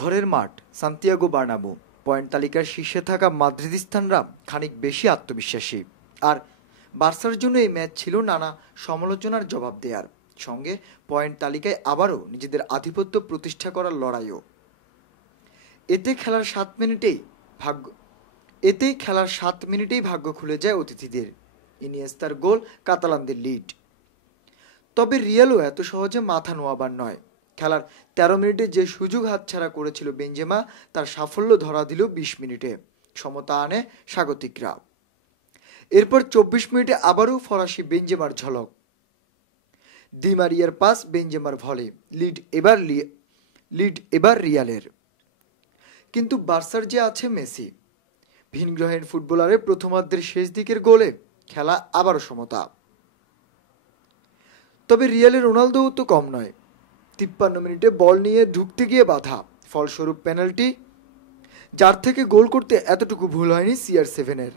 ঘরের মাঠ Santiago Bernabeu, point তালিকার শীর্ষে থাকা মাদ্রিদিস্তানরা খানিক বেশি আত্মবিশ্বাসী। আর বার্সার জন্য এই ম্যাচ ছিল নানা সমালোচনার জবাব দেওয়ার সঙ্গে পয়েন্ট তালিকায় আবারও নিজেদের আধিপত্য প্রতিষ্ঠা করার লড়াইও। এতেই খেলার 7 মিনিটেই ভাগ্য খুলে যায় অতিথিদের। ইনিয়েস্তার গোল কাতালানদের লিড। তবে রিয়ালও এত সহজে মাথা নোয়াবার নয়। খেলার 13 মিনিটে যে সুযোগ হাতছাড়া করেছিল বেনজেমা, তার সাফল্য ধরা দিল 20 মিনিটে, সমতা আনে স্বাগতিকরা। এরপর 24 মিনিটে আবারও ফরাসি বেনজেমার ঝলক। দি মারিয়ার পাস, বেনজেমার ভলে, লিড এবার রিয়ালের। কিন্তু বার্সার যে আছে মেসি, ভিনগ্রহের ফুটবলারের প্রথমার্ধের শেষ দিকের গোলে খেলা আবারও সমতা। তবে রিয়ালের রোনালদোও তো কম নয়। 53 মিনিটে বল নিয়ে ঢুকতে গিয়ে বাধা, ফলস্বরূপ পেনাল্টি, যার থেকে গোল করতে এতটুকু ভুল হয়নি CR7-এর।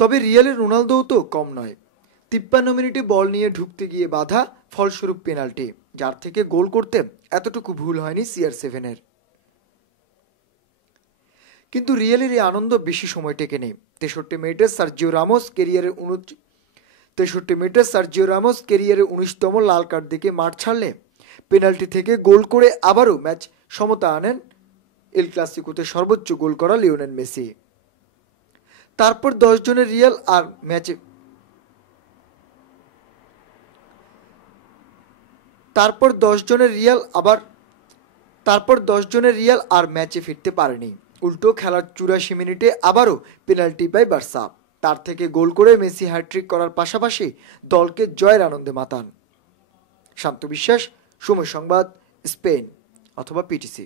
তবে রিয়ালের রোনালদোও তো কম নয়। 53 মিনিটে বল নিয়ে ঢুকতে গিয়ে বাধা, ফলস্বরূপ পেনাল্টি, যার থেকে গোল করতে এতটুকু ভুল হয়নি CR7-এর। কিন্তু রিয়ালের এই আনন্দ বেশি সময় টেকেনি। 63 মিনিটে সার্জিও রামোস ক্যারিয়ারের 19তম লাল কার্ড দেখে মাঠ ছাড়লে পেনাল্টি থেকে গোল করে আবারও ম্যাচ সমতা আনেন এল ক্লাসিকোতে সর্বোচ্চ গোল করা লিওনেল মেসি। তারপর 10 জনের রিয়াল আর ম্যাচে ফিরতে পারেনি। উল্টো খেলার 84 মিনিটে আবারও পেনাল্টি পায় বার্সা। তার থেকে গোল করে মেসি হ্যাট্রিক করার পাশাপাশি দলকে জয়ের আনন্দে মাতান। শান্ত বিশ্বাস, সময় সংবাদ, স্পেন অথবা PTC।